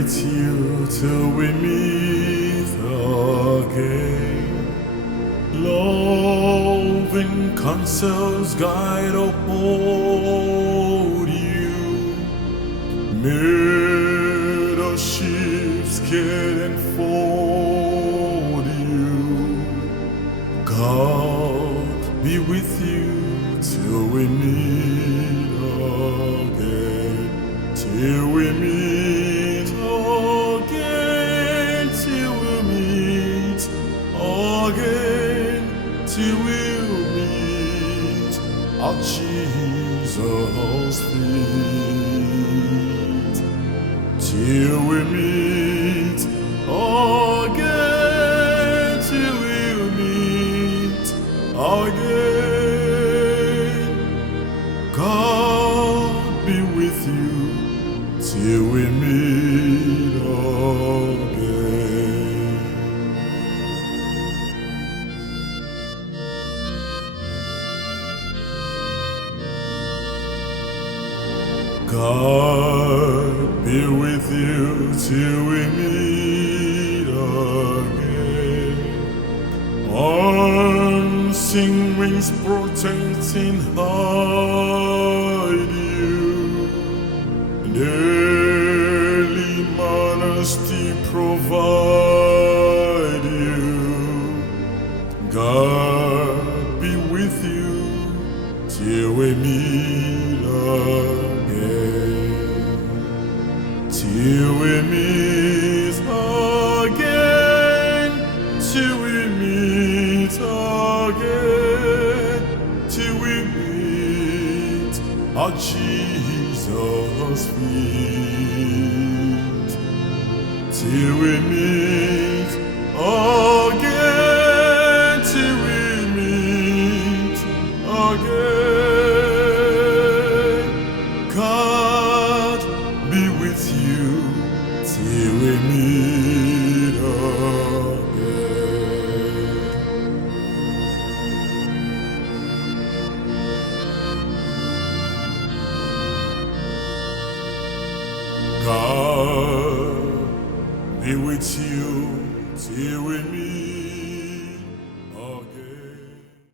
with you till we meet again. Loving counsels guide uphold you. May the ships get and fold you. God be with you till we meet again. Till we meet again. Till we meet again. Till we'll meet at Jesus' feet. Till we meet again. Till we'll meet again. God be with you till we meet again. God be with you till we meet again. Unseen wings protecting hide you. Daily majesty provide you. God be with you till we meet again. Till we meet again. Till we meet again. Till we meet at Jesus' feet. Till we meet again. Till we meet again. God be with you till we meet again. God be with you till we meet.